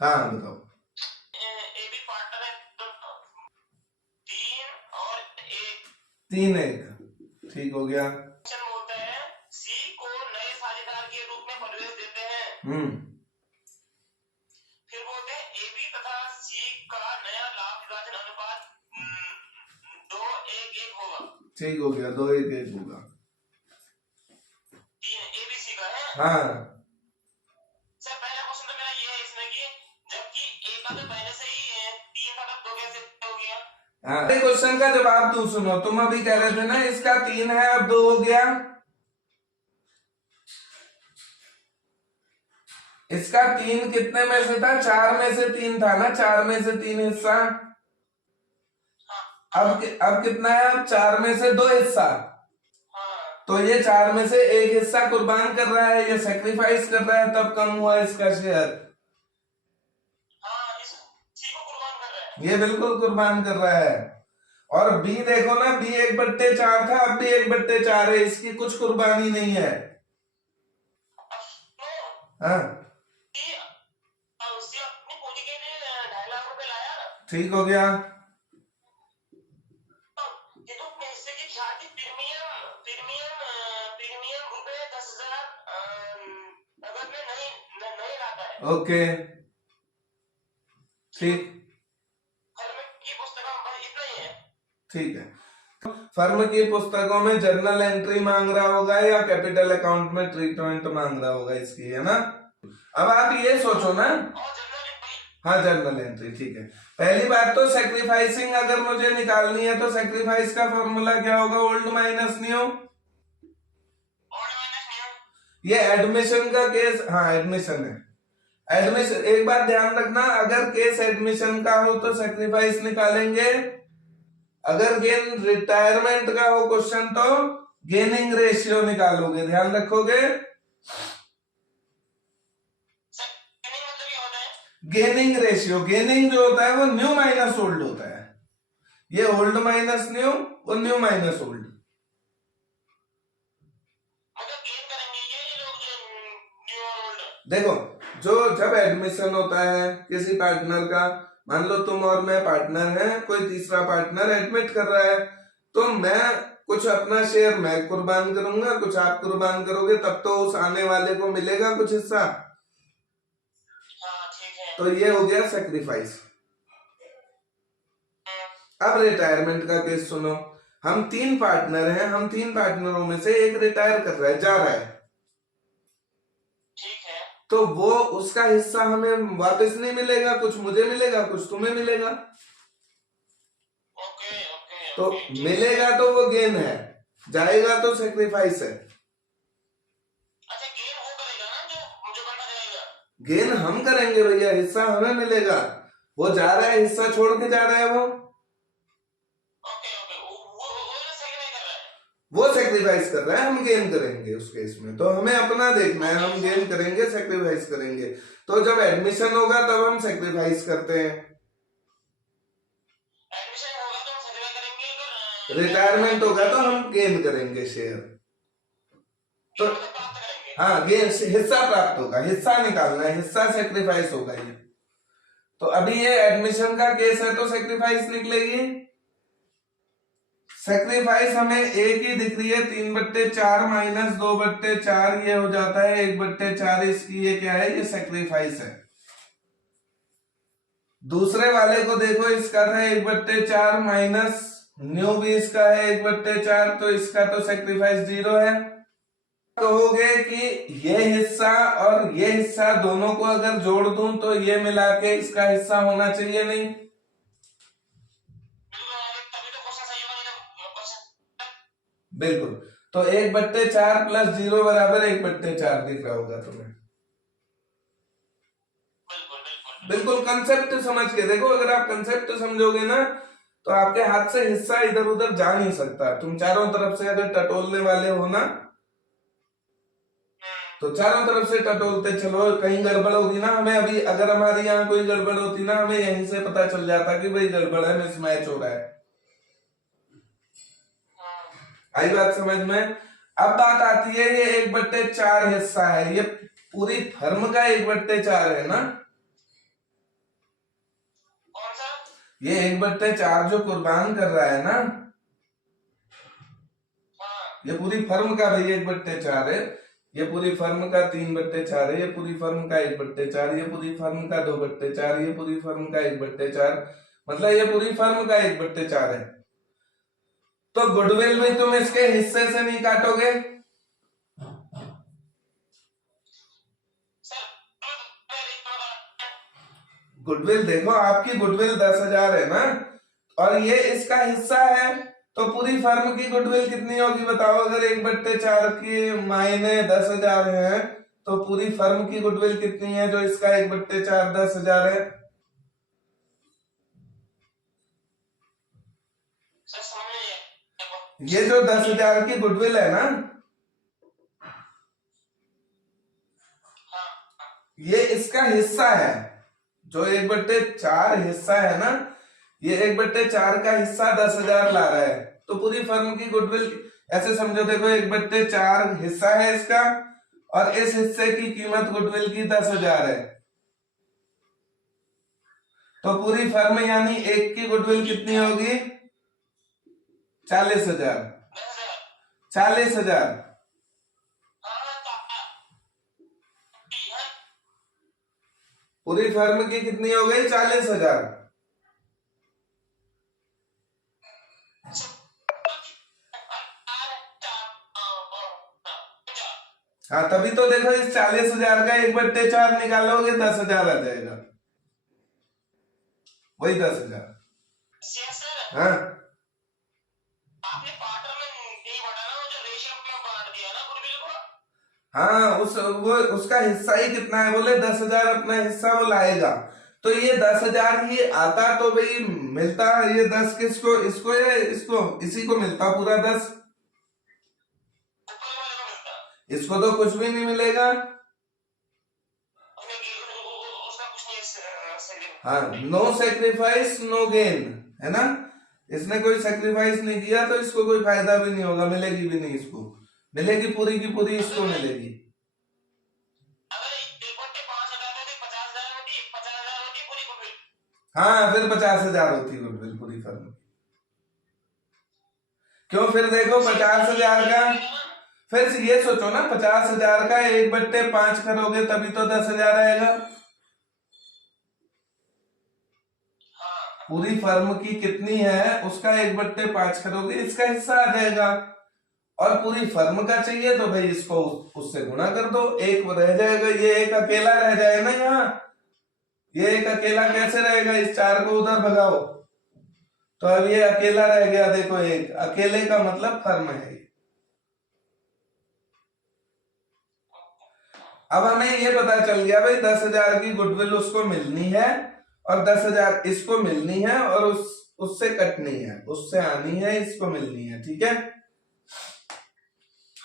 हाँ बताओ। A B partner है तो 3 1 ठीक हो गया। बोलते हैं सी को नए साझेदार के रूप में प्रवेश देते हैं। फिर बोलते हैं ए बी तथा सी का नया लाभ विभाजन अनुपात 2:1:1 होगा। ठीक हो गया, 2:1:1 होगा। 3 ए बी सी का है। हाँ सर पहला क्वेश्चन तो मेरा ये है इसमें कि जबकि ए का तो पहले से ही 3 था तब 2 कैसे हो गया? हाँ, क्वेश्चन का जवाब तू सुनो। तुम अभी कह रहे थे ना इसका 3 है अब 2 हो गया। इसका 3 कितने में से था? 4 में से 3 था ना, 4 में से 3 हिस्सा। अब कितना है? अब 4 में से 2 हिस्सा। तो ये 4 में से 1 हिस्सा कुर्बान कर रहा है, ये सैक्रिफाइस कर रहा है, तब कम हुआ इसका शेयर। ये बिल्कुल कुर्बान कर रहा है। और बी देखो ना, बी 1/4 था, अब भी 1/4 है, इसकी कुछ कुर्बानी नहीं है। हाँ ठीक हो गया। ओके ठीक ठीक है। फर्म की पुस्तकों में जर्नल एंट्री मांग रहा होगा या कैपिटल अकाउंट में ट्रीटमेंट मांग रहा होगा इसकी, है ना। अब आप ये सोचो ना। हाँ जर्नल एंट्री ठीक है। पहली बात तो सैक्रिफाइसिंग अगर मुझे निकालनी है तो सैक्रिफाइस का फॉर्मूला क्या होगा? Old minus new. ये एडमिशन का केस, हाँ एडमिशन है। एडमिशन, एक बात ध्यान रखना, अगर केस एडमिशन का हो तो सैक्रिफाइस निकालेंगे, अगर गेन रिटायरमेंट का हो क्वेश्चन तो गेनिंग रेशियो निकालोगे, ध्यान रखोगे। गेनिंग रेशियो, गेनिंग जो होता है वो न्यू माइनस ओल्ड होता है, ये ओल्ड माइनस न्यू और न्यू माइनस ओल्ड। देखो जो जब एडमिशन होता है किसी पार्टनर का, मान लो तुम और मैं पार्टनर हैं, कोई तीसरा पार्टनर एडमिट कर रहा है, तो मैं कुछ अपना शेयर मैं कुर्बान करूंगा, कुछ आप कुर्बान करोगे, तब तो उस आने वाले को मिलेगा कुछ हिस्सा। तो ये हो गया सैक्रिफाइस। अब रिटायरमेंट का केस सुनो। हम 3 पार्टनर हैं, हम 3 पार्टनरों में से एक रिटायर कर रहा है, जा रहा है, तो वो उसका हिस्सा हमें वापस नहीं मिलेगा, कुछ मुझे मिलेगा, कुछ तुम्हें मिलेगा। तो मिलेगा तो वो गेन है, जाएगा तो सैक्रिफाइस है। गेन हम करेंगे भैया, हिस्सा हमें मिलेगा, वो जा रहा है, हिस्सा छोड़ के जा रहा है, वो सैक्रिफाइस कर रहा है, हम गेन करेंगे उस केस में। तो हमें अपना देखना है, हम गेन करेंगे, सैक्रिफाइस करेंगे। तो जब एडमिशन होगा तब हम सैक्रिफाइस करते हैं, रिटायरमेंट होगा तो हम गेन करेंगे शेयर। तो हाँ गेन, हिस्सा प्राप्त होगा, हिस्सा निकालना है, हिस्सा सैक्रिफाइस होगा ये। तो अभी ये एडमिशन का केस है तो सैक्रिफाइस निकलेगी। सैक्रिफाइस हमें एक ही दिख रही है, 3/4 माइनस 2/4, ये हो जाता है 1/4 इसकी, ये क्या है? ये सैक्रिफाइस है। दूसरे वाले को देखो, इसका था 1/4 माइनस न्यू भी इसका है 1/4, तो इसका तो सैक्रिफाइस 0 है। कहोगे कि ये हिस्सा और ये हिस्सा दोनों को अगर जोड़ दूं तो ये मिला के इसका हिस्सा होना चाहिए, नहीं? बिल्कुल। तो 1/4 प्लस 0 बराबर 1/4 दिख रहा होगा तुम्हें। बिल्कुल कंसेप्ट समझ के देखो, अगर आप कंसेप्ट समझोगे ना तो आपके हाथ से हिस्सा इधर उधर जा नहीं सकता। तुम चारों तरफ से अगर टटोलने वाले हो ना, तो चारों तरफ से टटोलते चलो, कहीं गड़बड़ होगी ना, हमें अभी अगर हमारी यहाँ कोई गड़बड़ होती ना, हमें यहीं से पता चल जाता कि भाई गड़बड़ है, मिसमैच हो रहा है। आई बात समझ में? अब बात आती है, ये 1/4 हिस्सा है, ये पूरी फर्म का 1/4 है ना, ये 1/4 जो कुर्बान कर रहा है ना, हाँ ये पूरी फर्म का भाई 1/4 है, ये पूरी फर्म का 3/4 है, ये पूरी फर्म का 1/4, ये पूरी फर्म का 2/4, ये पूरी फर्म का 1/4, मतलब ये पूरी फर्म का 1/4 है। तो गुडविल में तुम इसके हिस्से से नहीं काटोगे? सर पहले थोड़ा गुडविल देखो, आपकी गुडविल 10,000 है ना, और ये इसका हिस्सा है, तो पूरी फर्म की गुडविल कितनी होगी बताओ? अगर 1/4 की मायने 10,000 है, तो पूरी फर्म की गुडविल कितनी है जो इसका 1/4 10,000 है? सर समझ में नहीं आया। ये जो 10,000 की गुडविल है ना, हाँ ये इसका हिस्सा है, जो 1/4 हिस्सा है ना, ये 1/4 का हिस्सा 10,000 ला रहा है, तो पूरी फर्म की गुडविल ऐसे समझो, देखो 1/4 हिस्सा है इसका, और इस हिस्से की कीमत गुडविल की 10,000 है, तो पूरी फर्म यानी एक की गुडविल कितनी होगी? 40,000। 10,000। 40,000। हाँ पूरी फर्म की कितनी हो गई? 40,000। हाँ, तभी तो देखो इस 40,000 का 1/4 निकालोगे 10,000 आ जाएगा, वही 10,000। सर हाँ आपने पार्टनर में नहीं बांटा ना, वो जो रेशियो में बांट दिया ना गुडविल को। हाँ, वो उसका हिस्सा ही कितना है? बोले 10,000 अपना हिस्सा वो लाएगा, तो ये 10,000 ही आता, तो भाई मिलता ये 10 किसको? इसको या इसको? इसी को मिलता पूरा 10, ऊपर वाले को मिलता, इसको तो कुछ भी नहीं मिलेगा। उसका कुछ नहीं है। हाँ, नो सेक्रीफाइस नो गेन, है ना? इसने कोई सेक्रीफाइस नहीं किया, तो इसको कोई फायदा भी नहीं होगा, मिलेगी भी नहीं इसको, मिलेगी पूरी की पूरी इसको मिलेगी। अगर 1/5 हटा दो तो 50,000 होती, 50,000 होती पूरी गुडविल। हाँ, फिर 50,000 होती गुडविल पूरी फर्म की। क्यों? फिर देखो 50,000 का, फिर ये सोचो ना, 50,000 का 1/5 करोगे तभी तो 10,000 आएगा। पूरी फर्म की कितनी है उसका 1/5 करोगे, इसका हिस्सा आ जाएगा, और पूरी फर्म का चाहिए तो भाई इसको उससे गुणा कर दो, एक रह जाएगा, ये एक अकेला रह जाए ना यहाँ, ये एक अकेला कैसे रहेगा? इस 4 को उधर भगाओ, तो अब ये अकेला रह गया, देखो एक अकेले का मतलब फर्म है। अब हमें ये पता चल गया भाई 10,000 की गुडविल उसको मिलनी है, और 10,000 इसको मिलनी है, और उससे कटनी है, उससे आनी है, इसको मिलनी है, ठीक है?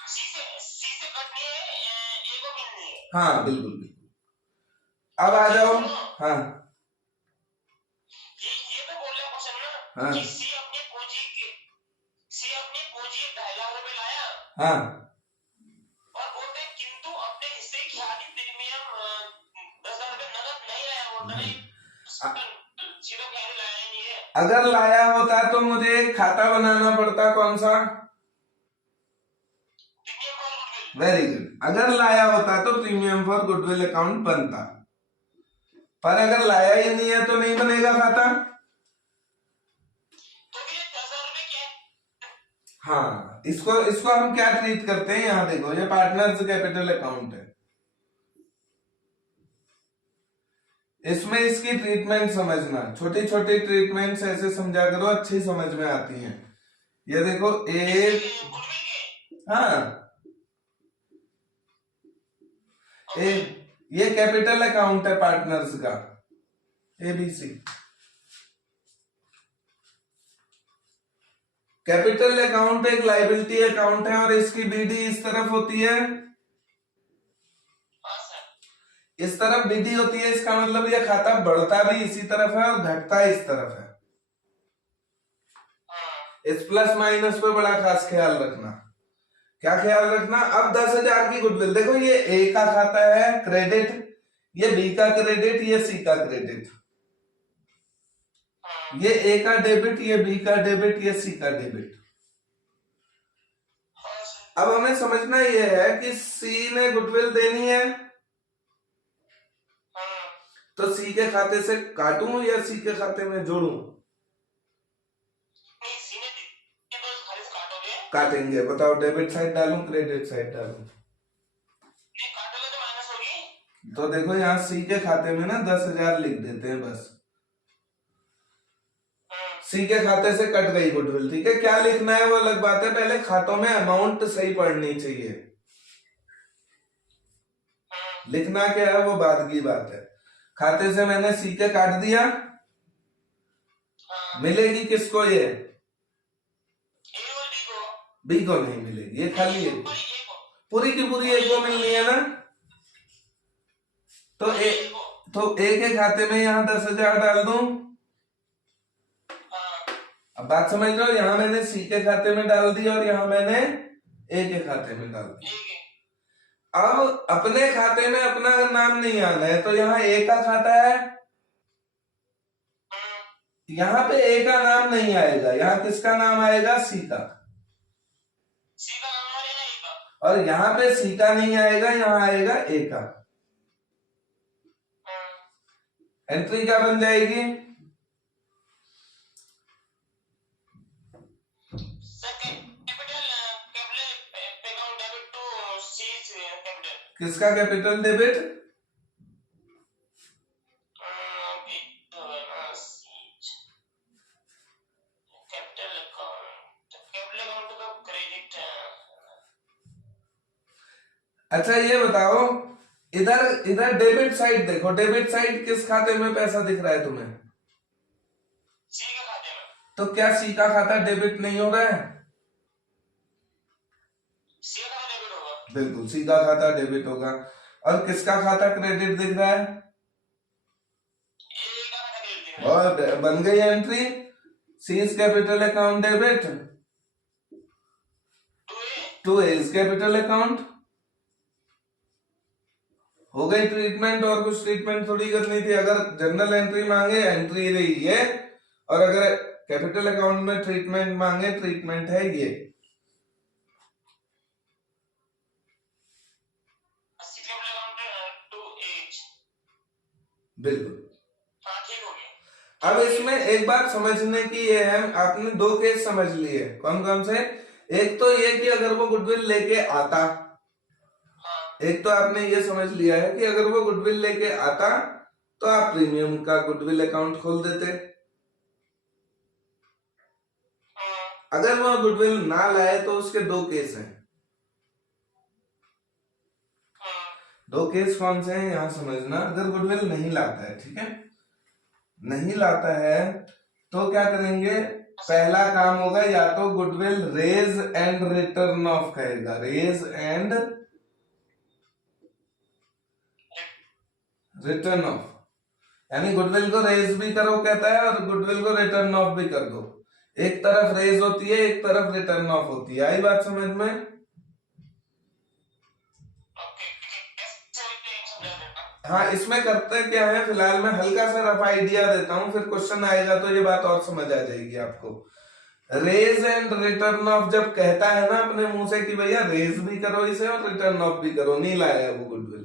सी से कटनी है, ए को मिलनी है। हाँ बिल्कुल बिल्कुल। अब आ जाओ। हाँ ये तो बोल रहा क्वेश्चन ना हाँ कि सी अपनी पूंजी 2.5 लाख रुपए लाया, हाँ और बोलते हैं किंतु अपने हिस्से की आधी प्रीमियम 10,000 रुपए नगद नहीं लाया, बोलता नहीं सीधो क्या लाया ही नहीं है। अगर लाया होता तो मुझे एक खाता बनाना पड़ता, कौन सा? Premium for goodwill. Very good. अगर लाया होता तो प्रीमियम फॉर गुडविल अकाउंट बनता, पर अगर लाया ही नहीं है तो नहीं बनेगा खाता। तो ये 10,000 रुपए क्या है? हाँ, इसको हम क्या ट्रीट करते हैं, यहाँ देखो, ये पार्टनर्स कैपिटल अकाउंट है, इसमें इसकी ट्रीटमेंट समझना, छोटी छोटी ट्रीटमेंट ऐसे समझा करो, अच्छी समझ में आती हैं। ये देखो एक, गुडविल के हाँ ये कैपिटल अकाउंट है पार्टनर्स का, ABC। कैपिटल अकाउंट एक लायबिलिटी अकाउंट है, और इसकी BD इस तरफ होती है, हाँ सर। इस तरफ BD होती है, इसका मतलब ये खाता बढ़ता भी इसी तरफ है और घटता इस तरफ है। इस प्लस माइनस पे बड़ा खास ख्याल रखना। क्या ख्याल रखना? अब 10,000 की गुडविल, देखो ये A का खाता है क्रेडिट, ये B का क्रेडिट, ये C का क्रेडिट, ये ए का डेबिट, ये बी का डेबिट, ये सी का डेबिट। हाँ सर। अब हमें समझना ये है कि सी ने गुडविल देनी है, हाँ। तो सी के खाते से काटूं या सी के खाते में जोड़ूं? नहीं, सी ने दी तो खाली से काटोगे? काटेंगे। बताओ डेबिट साइड डालूं क्रेडिट साइड डालूं? नहीं काटोगे तो माइनस होगी। तो देखो यहाँ सी के खाते में ना 10,000 लिख देते हैं बस। सी के खाते से कट गई गुडविल, ठीक है। क्या लिखना है वो अलग बात है, पहले खातों में अमाउंट सही पड़नी चाहिए। लिखना क्या है वो बाद की बात है। खाते से मैंने सी के काट दिया, मिलेगी किसको ये? ए और डी को। बी को नहीं मिलेगी, ये खाली एक पूरी ए को। पूरी की पूरी ए को मिलनी है ना। तो ए के खाते में यहाँ 10,000 डाल दूं। अब बात समझ रहे हो, यहाँ मैंने सी के खाते में डाल दी और यहाँ मैंने ए के खाते में डाल दी। अब अपने खाते में अपना नाम नहीं आना है, तो यहाँ ए का खाता है, यहाँ पे ए का नाम नहीं आएगा, यहाँ किसका नाम आएगा? सी का। सी का नाम आएगा ए का। और यहाँ पे सी का नहीं आएगा, यहाँ आएगा ए का। एंट्री क्या बन जाएगी? किसका कैपिटल डेबिट? अच्छा ये बताओ, इधर इधर डेबिट साइड देखो, डेबिट साइड किस खाते में पैसा दिख रहा है तुम्हें? सी के खाते में। तो क्या सी का खाता डेबिट नहीं हो रहा है? सी का खाता डेबिट होगा। बिल्कुल सी का खाता डेबिट होगा। और किसका खाता क्रेडिट दिख रहा है? ए का खाता क्रेडिट दिख रहा है। और बन गई entry, C is capital account debit to A is capital account. हो गई ट्रीटमेंट, और कुछ ट्रीटमेंट थोड़ी करनी थी। अगर जनरल एंट्री मांगे एंट्री रही है, और अगर कैपिटल अकाउंट में ट्रीटमेंट मांगे ट्रीटमेंट है ये। बिल्कुल। हाँ ठीक हो गया। अब इसमें एक बात समझने की ये है, आपने दो केस समझ लिए। कौन कौन से? एक तो ये कि अगर वो गुडविल लेके आता, एक तो आपने ये समझ लिया है कि अगर वो गुडविल लेके आता तो आप प्रीमियम का गुडविल अकाउंट खोल देते। अगर वो गुडविल ना लाए तो उसके दो केस हैं। दो केस कौन से हैं यहां समझना। अगर गुडविल नहीं लाता है, ठीक है, नहीं लाता है तो क्या करेंगे? पहला काम होगा या तो goodwill raise and return off कहेगा, रेज एंड रिटर्न ऑफ, यानी गुडविल को रेज भी करो कहता है और गुडविल को रिटर्न ऑफ भी कर दो। एक तरफ रेज होती है, एक तरफ रिटर्न ऑफ होती है। आई बात समझ में? हाँ, इसमें करते क्या है, फिलहाल मैं हल्का सा रफ आइडिया देता हूँ, फिर क्वेश्चन आएगा तो ये बात और समझ आ जाएगी आपको। रेज एंड रिटर्न ऑफ जब कहता है ना अपने मुंह से कि भैया रेज भी करो इसे और रिटर्न ऑफ भी करो, नहीं लाया वो गुडविल,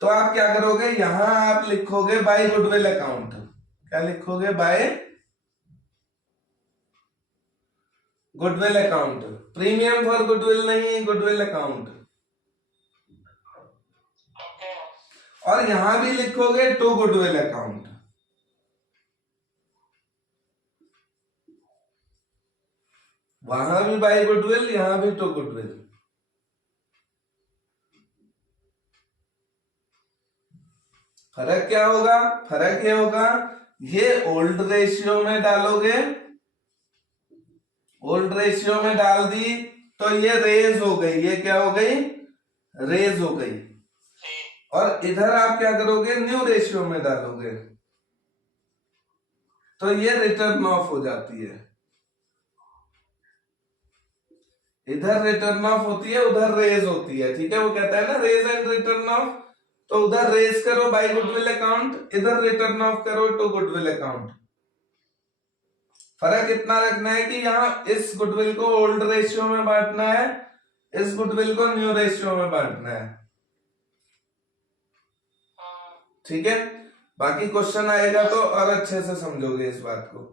तो आप क्या करोगे? यहां आप लिखोगे बाय गुडविल अकाउंट। क्या लिखोगे? By goodwill account. Premium for goodwill नहीं, गुडविल अकाउंट। और यहां भी लिखोगे टू गुडविल अकाउंट। वहां भी बाय गुडविल, यहां भी टू गुडविल। फर्क क्या होगा? फर्क ये होगा, ये ओल्ड रेशियो में डालोगे, ओल्ड रेशियो में डाल दी तो ये रेज हो गई, ये क्या हो गई? रेज हो गई। और इधर आप क्या करोगे? न्यू रेशियो में डालोगे तो ये रिटर्न ऑफ हो जाती है। इधर रिटर्न ऑफ होती है, उधर रेज होती है, ठीक है। वो कहता है ना रेज एंड रिटर्न ऑफ, तो उधर रेज करो बाय गुडविल अकाउंट, इधर रिटर्न ऑफ करो टू गुडविल अकाउंट। फर्क इतना रखना है कि यहाँ इस गुडविल को ओल्ड रेशियो में बांटना है, इस गुडविल को न्यू रेशियो में बांटना है। ठीक है, बाकी क्वेश्चन आएगा तो और अच्छे से समझोगे इस बात को।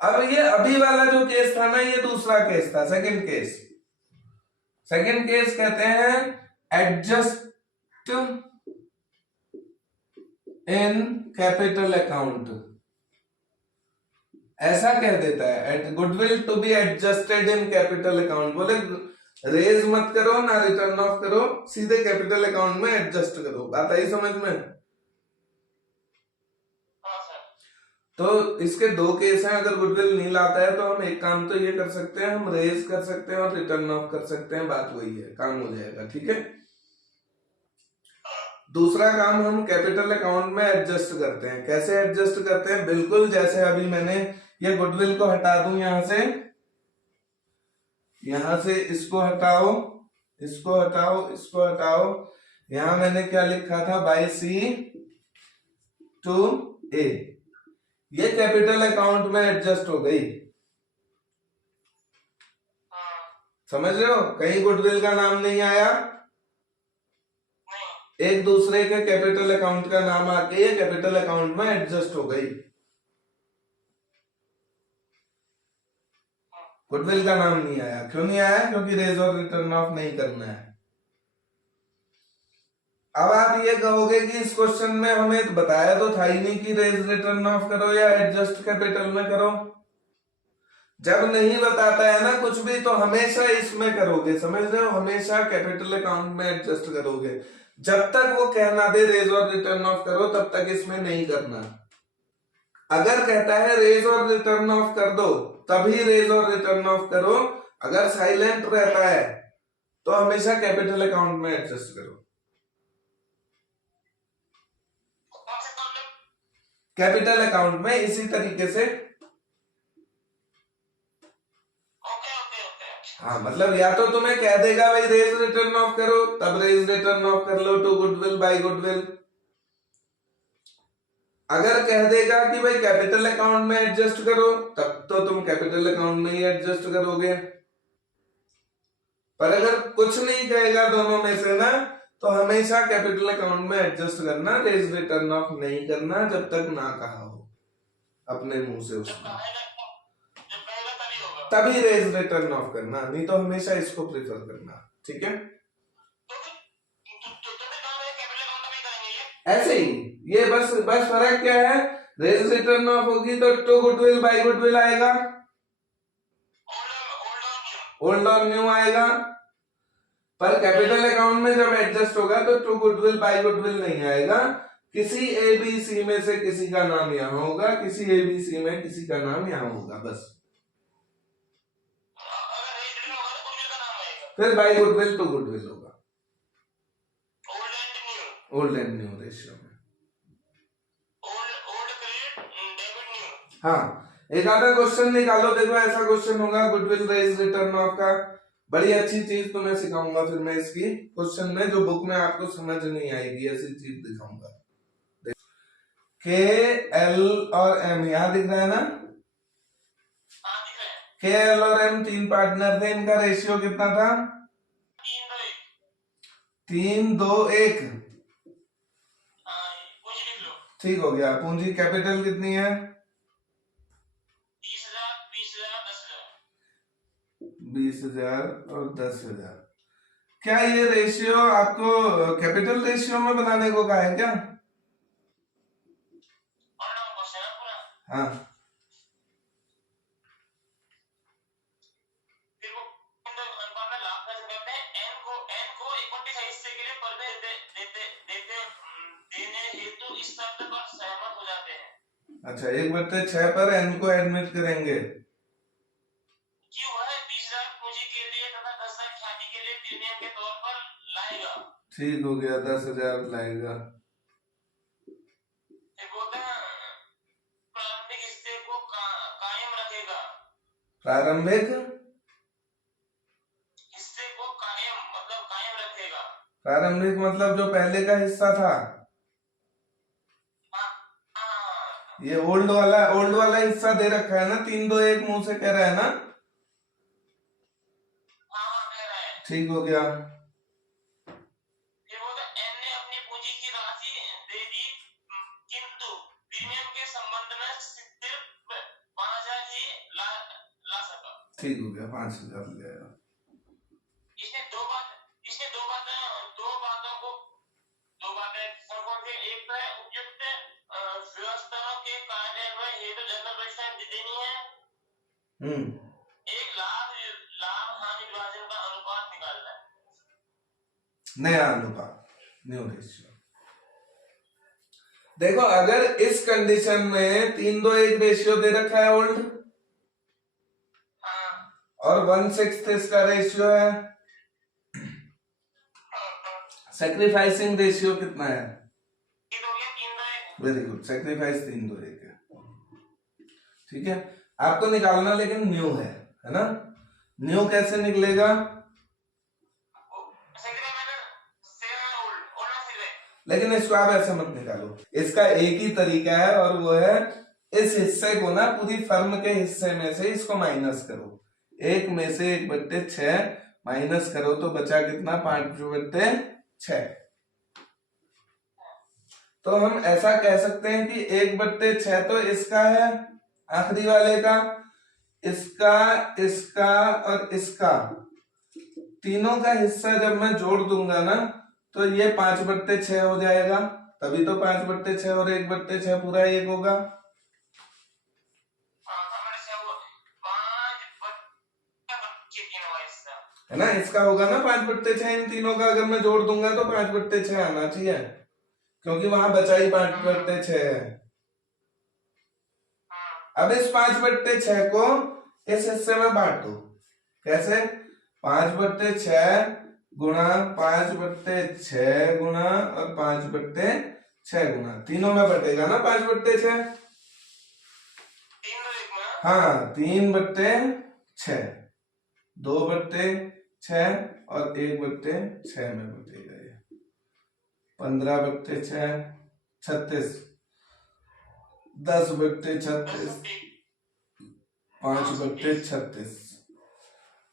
अब ये अभी वाला जो केस था ना, ये दूसरा केस था, सेकंड केस। सेकंड केस कहते हैं एडजस्ट इन कैपिटल अकाउंट। ऐसा कह देता है goodwill to be adjusted in capital account. बोले रेज मत करो ना रिटर्न ऑफ करो, सीधे कैपिटल अकाउंट में एडजस्ट करो। बात आई समझ में? तो इसके दो केस हैं। अगर गुडविल नहीं लाता है तो हम एक काम तो ये कर सकते हैं, हम रेज कर सकते हैं और रिटर्न ऑफ कर सकते हैं। बात वही है, काम हो जाएगा। ठीक है, दूसरा काम हम कैपिटल अकाउंट में एडजस्ट करते हैं। कैसे एडजस्ट करते हैं? बिल्कुल जैसे अभी मैंने ये गुडविल को हटा दूं, यहां से इसको हटाओ, इसको हटाओ, इसको हटाओ। यहां मैंने क्या लिखा था? बाय सी टू ए। ये कैपिटल अकाउंट में एडजस्ट हो गई। समझ रहे हो? कहीं गुडविल का नाम नहीं आया, एक दूसरे के कैपिटल अकाउंट का नाम आके ये कैपिटल अकाउंट में एडजस्ट हो गई। गुडविल का नाम नहीं आया। क्यों नहीं आया? क्योंकि रेज और रिटर्न ऑफ नहीं करना है। अब आप ये कहोगे कि इस क्वेश्चन में हमें बताया तो था ही नहीं कि रेज रिटर्न ऑफ करो या एडजस्ट कैपिटल में करो। जब नहीं बताता है ना कुछ भी, तो हमेशा इसमें करोगे। समझ रहे हो? हमेशा कैपिटल अकाउंट में एडजस्ट करोगे। जब तक वो कहना दे रेज और रिटर्न ऑफ करो, तब तक इसमें नहीं करना। अगर कहता है रेज और रिटर्न ऑफ कर दो, तभी रेज और रिटर्न ऑफ करो। अगर साइलेंट रहता है तो हमेशा कैपिटल अकाउंट में एडजस्ट करो। कैपिटल अकाउंट में इसी तरीके से। हाँ, मतलब या तो तुम्हें कह देगा भाई रेज रिटर्न ऑफ करो, तब रेज रिटर्न ऑफ कर लो टू गुडविल बाय गुडविल। अगर कह देगा कि भाई कैपिटल अकाउंट में एडजस्ट करो, तब तो तुम कैपिटल अकाउंट में ही एडजस्ट करोगे। पर अगर कुछ नहीं कहेगा दोनों में से ना, तो हमेशा कैपिटल अकाउंट में एडजस्ट करना, रेज रिटर्न ऑफ नहीं करना जब तक ना कहा हो अपने मुंह से उसने। तभी रेज रिटर्न ऑफ करना, नहीं तो हमेशा इसको प्रेफर करना। ठीक है, ऐसे ही ये बस फर्क क्या है? रेज रिटर्न ऑफ होगी तो टू गुडविल बाय गुडविल आएगा, ओल्ड और न्यू आएगा। पर कैपिटल अकाउंट में जब एडजस्ट होगा तो टू गुडविल बाय गुडविल नहीं आएगा। किसी एबीसी में से किसी का नाम यहां होगा, किसी एबीसी में किसी का नाम यहां होगा, बस। फिर बाय गुडविल टू गुडविल होगा, ओल्ड एंड न्यू रेशियो में। हाँ, एक आधा क्वेश्चन निकालो। देखो ऐसा क्वेश्चन होगा गुडविल रेज रिटर्न ऑफ का। बड़ी अच्छी चीज तुम्हें सिखाऊंगा फिर मैं इसकी क्वेश्चन में, जो बुक में आपको समझ नहीं आएगी, ऐसी चीज दिखाऊंगा। के एल और एम यहां दिख रहा है ना? के एल और एम तीन पार्टनर थे, इनका रेशियो कितना था? 3-2-1। ठीक हो गया। पूंजी कैपिटल कितनी है? 20,000 और 10,000। क्या ये रेशियो आपको कैपिटल रेशियो में बनाने को कहा है क्या? हाँ, अच्छा 1/6 पर एन को एडमिट करेंगे। ठीक हो गया, 10,000 लाएगा। प्रारंभिक हिस्से को कायम मतलब कायम रखेगा। प्रारंभिक मतलब जो पहले का हिस्सा था, हाँ हाँ ये ओल्ड वाला हिस्सा दे रखा है ना, 3 2 1 मुंह से कह रहा है ना। हाँ कह रहा है। ठीक हो गया। फिर बोलता एन ने अपनी पूंजी की राशि दे दी, किंतु प्रीमियम के संबंध में सिर्फ 5,000 ही ला सका। ठीक हो गया, 5,000 ले आया। इसने दो बातों को दो बातें कौन कौन सी, एक तो है उपयुक्त व्यवस्थाओं के कार्यान्वयन हेतु जनरल रजिस्टर देनी है, एक लाभ हानि विभाजन का अनुपात निकालना है। नया अनुपात, न्यू रेशियो। देखो अगर इस कंडीशन में 3 2 1 रेशियो दे रखा है ओल्ड, हाँ और 1/6 इसका रेशियो है, सैक्रिफाइसिंग रेशियो कितना है? ये तो हो गया 3-2-1। वेरी गुड, सैक्रिफाइस 3 2 1 है। ठीक है, आपको निकालना लेकिन न्यू है ना। न्यू कैसे निकलेगा? लेकिन इसको आप ऐसे मत निकालो, इसका एक ही तरीका है और वो है इस हिस्से को ना पूरी फर्म के हिस्से में से इसको माइनस करो। 1 में से 1/6 माइनस करो तो बचा कितना? 5/6। तो हम ऐसा कह सकते हैं कि 1/6 तो इसका है, आखिरी वाले का, इसका, इसका और इसका, तीनों का हिस्सा जब मैं जोड़ दूंगा ना तो ये 5/6 हो जाएगा। तभी तो 5/6 और 1/6 पूरा 1 होगा। है ना, इसका होगा ना 5/6, इन तीनों का अगर मैं जोड़ दूंगा तो 5/6 आना चाहिए, क्योंकि वहां बचा ही 5/6 है। अब इस 5/6 को इस हिस्से में बांट दो। कैसे? 5/6 गुणा 5/6 गुणा और 5/6 गुणा, तीनों में बटेगा ना 5/6। हाँ, 3/6, 2/6 और 1/6 में बटेगा ये 15/6 36, 10/36 5/36।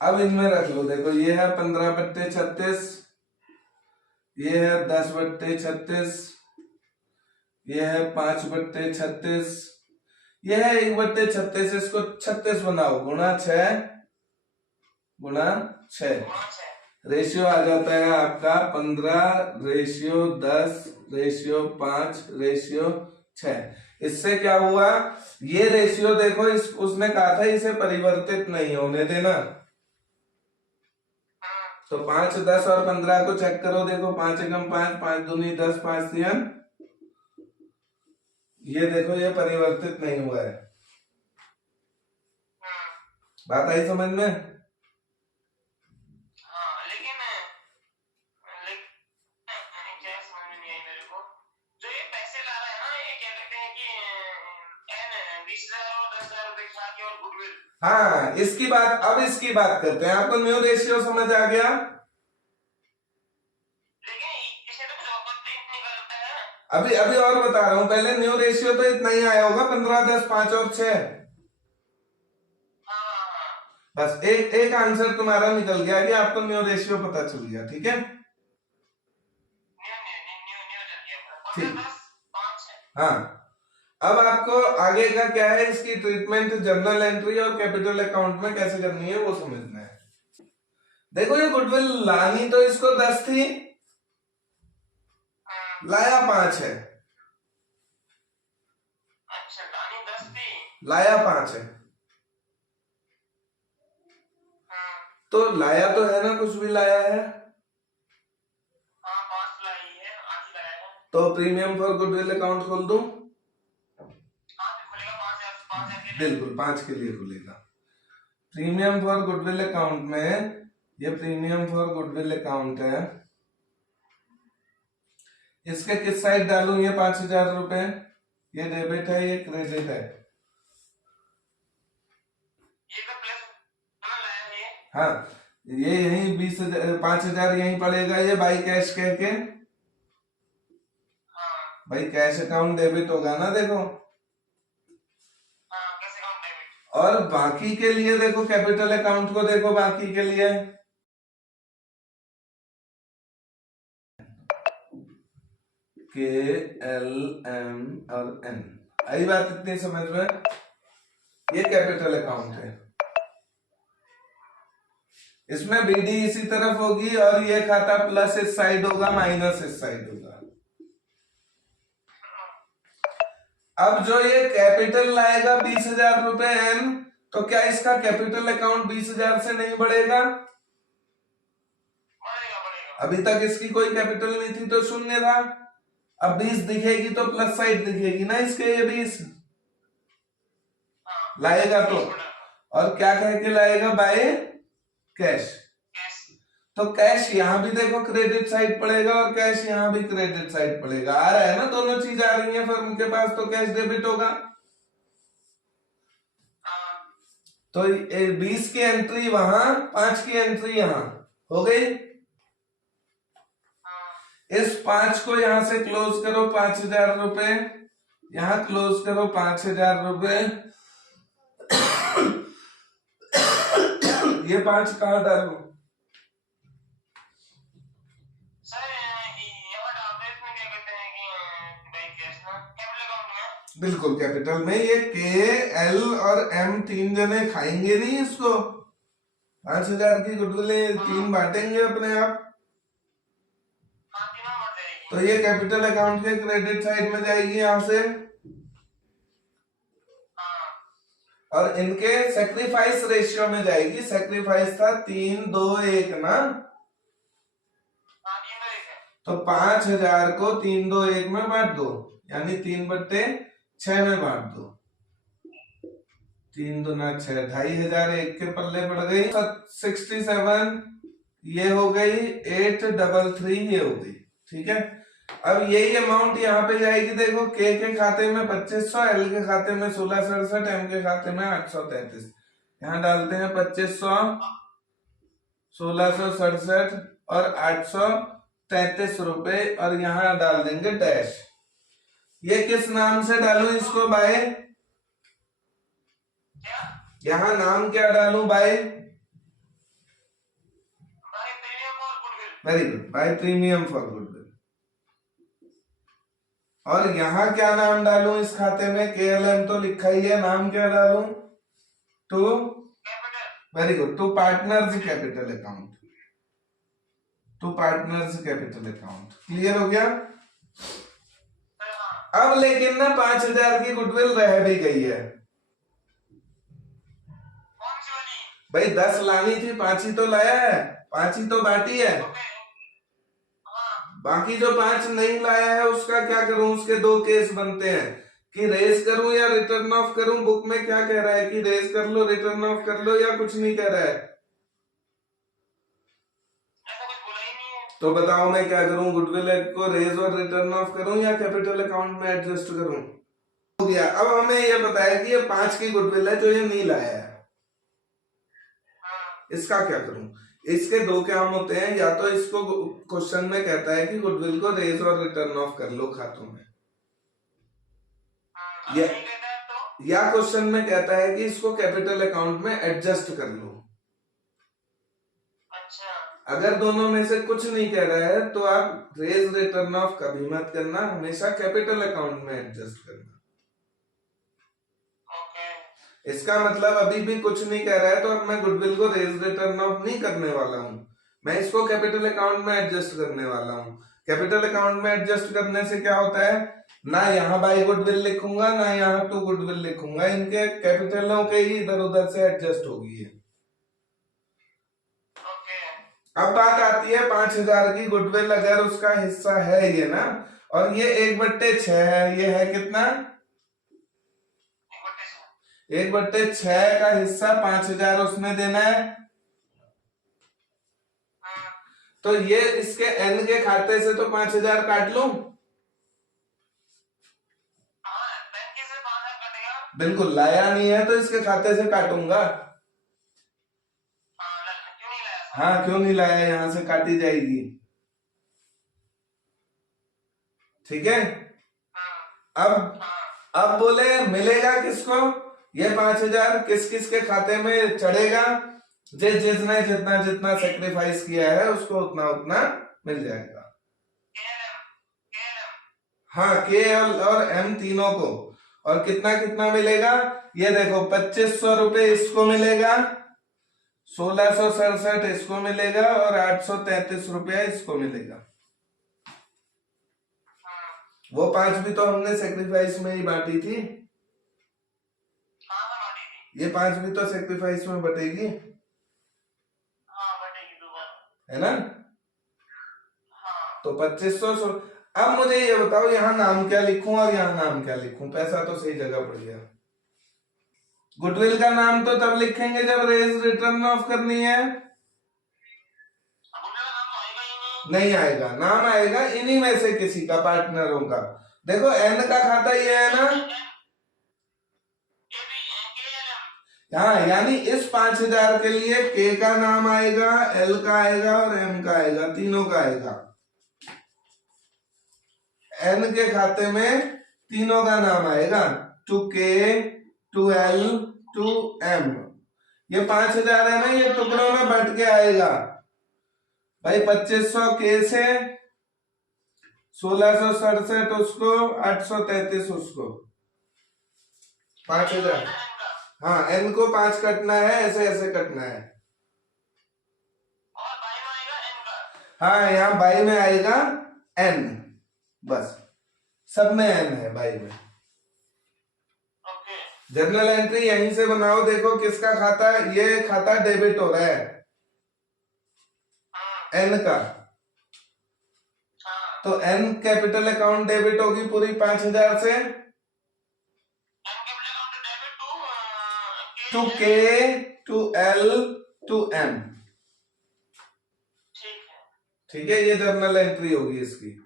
अब इनमें रख लो, देखो ये है 15/36, ये है 10/36, ये है 5/36, ये है 1/36। इसको 36 बनाओ, गुणा 6 गुणा 6, रेशियो आ जाता है आपका 15/10/5/6। इससे क्या हुआ? ये रेशियो देखो, उसने कहा था इसे परिवर्तित नहीं होने देना, तो 5 10 और 15 को चेक करो, देखो 5 एकम 5, 5 दूनी 10, 5 तिहन, ये देखो ये परिवर्तित नहीं हुआ है। बात आई समझ में? क्या समझ में नहीं आई मेरे को, जो ये पैसे ला रहा है ना, ये क्या कहते हैं कि 20,000 और 10,000 रुपए खा के और गुडविल। हाँ, इसकी बात करते हैं। आपको न्यू रेशियो समझ आ गया? लेकिन इसने तो कुछ ऑपरेटिंग निकालता है। अभी और बता रहा हूँ, पहले न्यू रेशियो तो इतना ही आया होगा, 15 10 5 और 6। बस एक आंसर तुम्हारा निकल गया कि आपको न्यू रेशियो पता चल गया। ठीक है, ठीक। हाँ, अब आपको आगे का क्या है, इसकी ट्रीटमेंट जर्नल एंट्री और कैपिटल अकाउंट में कैसे करनी है वो समझना है। देखो ये गुडविल लानी तो इसको 10 थी, लाया 5 है। अच्छा, लानी 10 थी, लाया 5 है, तो लाया तो है ना, कुछ भी लाया है। हाँ, 5 लाई है, 8 लाया है। तो प्रीमियम फॉर गुडविल अकाउंट खोल दूं? खुलेगा 5 के लिए। बिल्कुल 5 के लिए खुलेगा। प्रीमियम फॉर गुडविल अकाउंट में, ये प्रीमियम फॉर गुडविल अकाउंट है, इसके किस साइड डालूं? ये 5,000 रुपए, ये डेबिट है, ये क्रेडिट है। ये तो प्लस लाया है। हाँ, ये यही 5,000 यही पड़ेगा ये बाई कैश कह के। हाँ भाई कैश अकाउंट डेबिट होगा ना देखो। हाँ, कैश अकाउंट डेबिट। और बाकी के लिए देखो, कैपिटल अकाउंट को देखो बाकी के लिए, के एल एम और एन, आई बात इतनी समझ में। ये कैपिटल अकाउंट है, इसमें बीडी इसी तरफ होगी और ये खाता प्लस इस साइड होगा, माइनस इस साइड होगा। अब जो ये कैपिटल लाएगा 20,000 रुपए एन, तो क्या इसका कैपिटल अकाउंट 20,000 से नहीं बढ़ेगा? बढ़ेगा बढ़ेगा। अभी तक इसकी कोई कैपिटल नहीं थी तो शून्य था, अब 20 दिखेगी तो प्लस साइड दिखेगी ना इसके, ये 20 हाँ, लाएगा तो। 20 बढ़ेगा। और क्या कह के लाएगा? By cash. कैश। तो कैश यहाँ भी देखो क्रेडिट साइड पड़ेगा और कैश यहाँ भी क्रेडिट साइड पड़ेगा। आ रहा है ना, दोनों चीज आ रही है फर्म के पास, तो कैश डेबिट होगा। हाँ, तो 20 की एंट्री वहां, 5 की एंट्री यहाँ हो गई। हाँ, इस 5 को यहां से क्लोज करो 5,000 रुपए, यहां क्लोज करो 5,000 रुपए। ये 5 कहाँ डालू? सर यहाँ डालते हैं, इसमें क्या कहते हैं कि भाई कैश ना कैपिटल अकाउंट में। बिल्कुल कैपिटल में। ये के एल और एम 3 जने खाएंगे नहीं इसको, 5,000 की गुडविल 3 बांटेंगे अपने आप। हाँ, तीनों बढ़ जाएगी। तो ये कैपिटल अकाउंट के क्रेडिट साइड में जाएगी यहां से, हाँ, और इनके सेक्रीफाइस रेशियो में जाएगी। सेक्रीफाइस था 3-2-1 ना, हाँ, 3-2-1 है। तो 5,000 को 3-2-1 में बांट दो, यानी 3/6 में बांट दो। 3 दूना 6, 2,500 एक के पल्ले पड़ गई 67, ये हो गई 833, ये हो गई। ठीक है, अब यही अमाउंट यहाँ पे जाएगी। देखो के खाते में 2500, एल के खाते में 1667, एम के खाते में 833। यहाँ डालते हैं 2500, 1667 और 833 रुपए, और यहाँ डाल देंगे डैश। ये किस नाम से डालू इसको? बाय। क्या? यहाँ नाम क्या डालू? बाय। बाय प्रीमियम और goodwill. Very good, by premium for goodwill. और यहाँ क्या नाम डालूं इस खाते में? KLM तो लिखा ही है, नाम क्या डालूं? To capital. Very good, to partners capital account, to partners capital account. Clear हो गया? हाँ, अब लेकिन ना 5,000 की गुडविल रह भी गई है कौन सी वाली? भाई। 10 लानी थी, 5 ही तो लाया है, 5 ही तो बाटी है। ओके। हाँ, बाकी जो 5 नहीं लाया है उसका क्या करूं? उसके 2 केस बनते हैं कि रेज करूं या रिटर्न ऑफ करूं। बुक में क्या कह रहा है कि रेज कर लो, रिटर्न ऑफ कर लो, या कुछ नहीं कह रहा है? ऐसा कुछ बोला ही नहीं है। तो बताओ मैं क्या करूं? गुडविल को रेज और रिटर्न ऑफ करूं या कैपिटल अकाउंट में एडजस्ट करूं? हो गया। अब हमें ये बताया कि ये 5 की गुडविल है जो ये नहीं लाया है, हाँ, इसका क्या करूं? इसके 2 काम होते हैं, या तो इसको क्वेश्चन में कहता है कि गुडविल को रेज और रिटर्न ऑफ कर लो खातों में, हाँ, ये- नहीं कहता है तो या क्वेश्चन में कहता है कि इसको कैपिटल अकाउंट में एडजस्ट कर लो। अच्छा, अगर दोनों में से कुछ नहीं कह रहा है तो आप रेज रिटर्न ऑफ कभी मत करना, हमेशा कैपिटल अकाउंट में एडजस्ट करना। ओके। इसका मतलब अभी भी कुछ नहीं कह रहा है तो अब मैं गुडविल को रेज रिटर्न ऑफ नहीं करने वाला हूं, मैं इसको कैपिटल अकाउंट में एडजस्ट करने वाला हूं। कैपिटल अकाउंट में एडजस्ट करने से क्या होता है? ना यहाँ बाई गुडविल लिखूंगा, ना यहाँ टू गुडविल लिखूंगा, इनके कैपिटलों के ही इधर उधर से एडजस्ट होगी ये। अब बात आती है 5,000 की गुडविल, अगर उसका हिस्सा है ये ना, और ये 1/6 है, ये है कितना? 1/6 का हिस्सा 5,000 उसमें देना है। तो ये इसके एन के खाते से तो 5,000 काट लूं? बिल्कुल, लाया नहीं है तो इसके खाते से काटूंगा। क्यों नहीं लाया हाँ क्यों नहीं लाया, यहाँ से काटी जाएगी। ठीक है। अब अब बोले मिलेगा किसको, ये 5,000 किस किस के खाते में चढ़ेगा, जिसने जितना जितना सेक्रीफाइस किया है उसको उतना उतना मिल जाएगा। हाँ के और एम तीनों को, और कितना कितना मिलेगा, ये देखो 2,500 रुपए इसको मिलेगा, 1,667 इसको मिलेगा और 833 रुपया इसको मिलेगा। वो 5 भी तो हमने सेक्रीफाइस में ही बांटी थी, ये 5 भी तो सेक्रीफाइस में बटेगी, है ना। तो 2,500। अब मुझे ये बताओ यहाँ नाम क्या लिखूं और यहाँ नाम क्या लिखूं, पैसा तो सही जगह पड़ गया। गुडविल का नाम तो तब लिखेंगे जब रेज रिटर्न ऑफ करनी है, नहीं आएगा, नाम आएगा इन्हीं में से किसी का, पार्टनरों का। देखो एन का खाता ये है ना, हाँ यानी इस 5,000 के लिए के का नाम आएगा, एल का आएगा और एम का आएगा, तीनों का आएगा। एन के खाते में तीनों का नाम आएगा, टू के, टू एल, टू एम। ये 5,000 है ना, ये टुकड़ों में बट के आएगा भाई। 2,500 के से, 1,667 उसको, 833 उसको, 5,000। हाँ एन को 5 कटना है, ऐसे ऐसे कटना है। हाँ यहाँ बाई में आएगा एन, बस सब में एन है बाई में। जर्नल एंट्री यहीं से बनाओ, देखो किसका खाता, ये खाता डेबिट हो रहा है एन का, तो एन कैपिटल अकाउंट डेबिट होगी पूरी 5,000 से, टू के, टू एल, टू एम। ठीक है, ये जर्नल एंट्री होगी इसकी।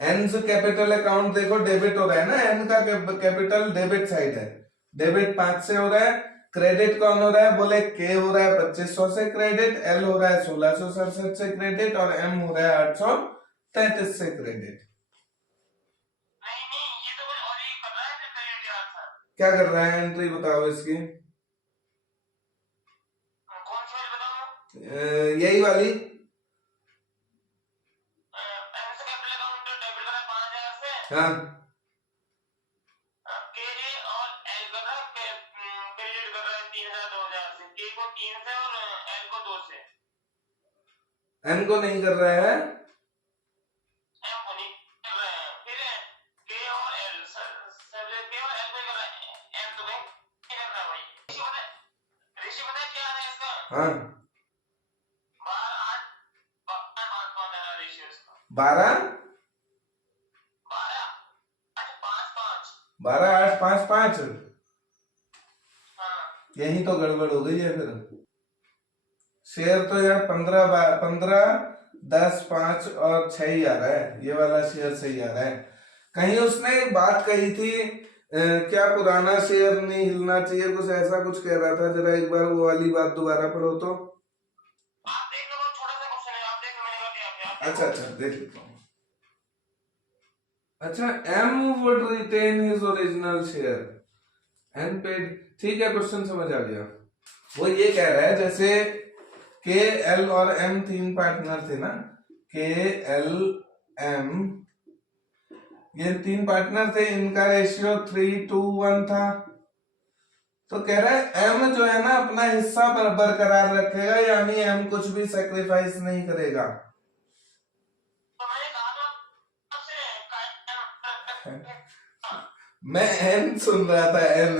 एन से कैपिटल अकाउंट देखो डेबिट हो रहा है ना, एन का कैपिटल डेबिट साइड है, डेबिट 5 से हो रहा है। क्रेडिट कौन हो रहा है, बोले के हो रहा है 2,500 से क्रेडिट, एल हो रहा है 1,667 से क्रेडिट और एम हो रहा है 833 से क्रेडिट। क्या कर रहा है, एंट्री बताओ इसकी। यही वाली, हाँ एम को नहीं कर रहा है, हाँ 12 8 5 5। यही तो गड़बड़ हो गई है फिर। शेयर तो यार 15 10 5 और 6 ही आ रहा है, ये वाला शेयर सही आ रहा है। कहीं उसने एक बात कही थी, क्या पुराना शेयर नहीं हिलना चाहिए, कुछ ऐसा कुछ कह रहा था, जरा एक बार वो वाली बात दोबारा पढ़ो तो। अच्छा देख लेता हूँ। अच्छा, M would retain his original share and paid, ठीक है क्वेश्चन समझ आ गया। वो ये कह रहा है जैसे के, एल और एम 3 पार्टनर थे ना, के, एल, एम, ये 3 पार्टनर थे, इनका रेशियो 3:1 था। तो कह रहा है एम जो है ना अपना हिस्सा बरकरार रखेगा, यानी एम कुछ भी सेक्रीफाइस नहीं करेगा। मैं एन सुन रहा था, एन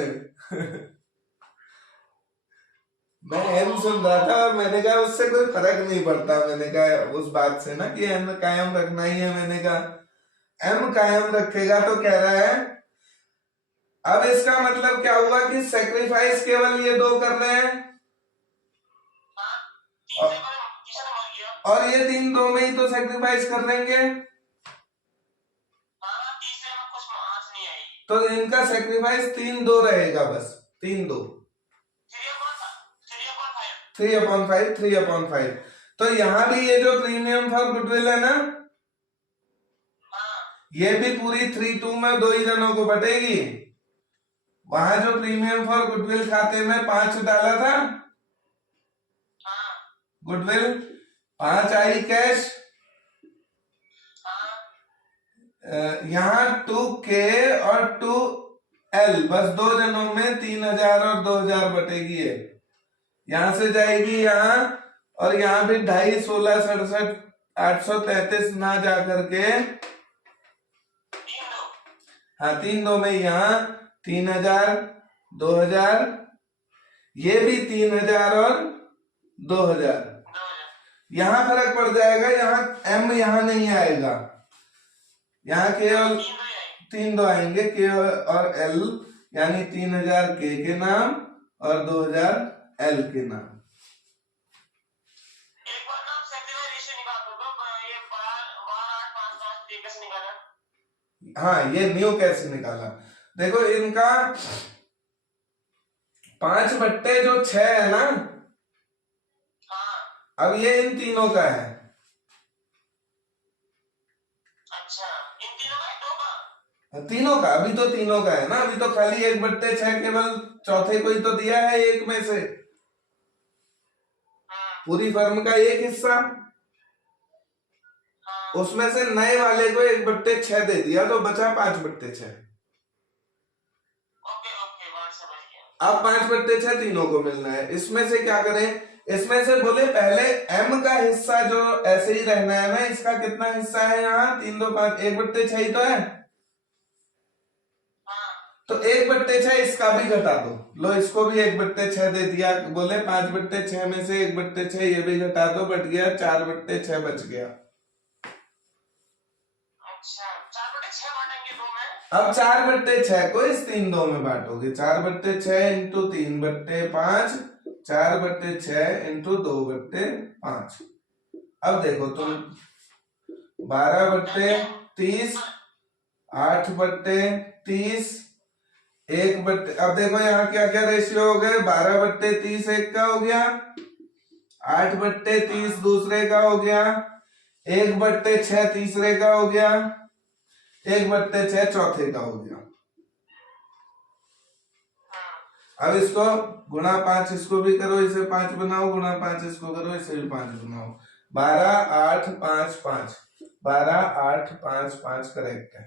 मैं एन सुन रहा था और मैंने कहा उससे कोई फर्क नहीं पड़ता, मैंने कहा उस बात से ना कि एन कायम रखना ही है, मैंने कहा एम कायम रखेगा। तो कह रहा है अब इसका मतलब क्या हुआ कि सेक्रीफाइस केवल ये 2 कर रहे हैं और ये 3 2 में ही तो सेक्रीफाइस कर लेंगे, तो इनका सेक्रीफाइस 3-2 रहेगा, बस 3-2। 3/5 3/5। तो यहाँ भी ये जो प्रीमियम फॉर गुडविल है ना, ये भी पूरी 3/2 में दो ही जनों को बटेगी। वहां जो प्रीमियम फॉर गुडविल खाते में 5 डाला था, गुडविल 5 आई कैश, यहाँ 2K और 2L, बस दो जनों में 3000 और 2000 बटेगी है। यहां से जाएगी यहाँ, और यहाँ भी 2.5 16 67 833 ना जा करके, हाँ 3/2 में यहाँ 3000 2000, ये भी 3000 और 2000। यहाँ फर्क पड़ जाएगा, यहाँ M यहाँ नहीं आएगा, यहाँ केवल 3/2 आएंगे, के और L, यानी 3000 के नाम और 2000 L के नाम। एक बार ना सेक्रेटरी रेशियो निकाल दो, तो ये 12 8 5 5 कैसे निकाला? हाँ, ये न्यू कैसे निकाला, देखो इनका 5/6 है ना। अब ये इन तीनों का है। अच्छा, इन तीनों का, दो का, तीनों का, अभी तो तीनों का है ना, अभी तो खाली 1/6 केवल चौथे को ही तो दिया है एक में से, पूरी फर्म का एक हिस्सा, उसमें से नए वाले को 1/6 दे दिया, तो बचा 5/6। ओके बात समझ गया। अब 5/6 तीनों को मिलना है। इसमें से क्या करें, इसमें से बोले पहले M का हिस्सा जो ऐसे ही रहना है ना, इसका कितना हिस्सा है यहाँ, 3 2 5 1/6 ही तो है, तो 1/6 इसका भी घटा दो। लो इसको भी 1/6 दे दिया, बोले 5/6 में से 1/6 ये भी घटा दो, बच गया 4/6 बच गया। अच्छा, 4/6 बांटेंगे दो में। अब 4/6 को इस 3/2 में बांटोगे, 4/6 इंटू 3/5, 4/6 इंटू 2/5। अब देखो तुम 12/30, 8/30, अब देखो यहाँ क्या क्या रेशियो हो गए, 12/30 एक का हो गया, 8/30 दूसरे का हो गया, 1/6 तीसरे का हो गया, 1/6 चौथे का हो गया। अब इसको गुणा 5 इसको भी करो, इसे 5 बनाओ, गुणा 5 इसको करो, इसे भी 5 बनाओ। 12 8 5 5, 12 8 5 5 करेक्ट है।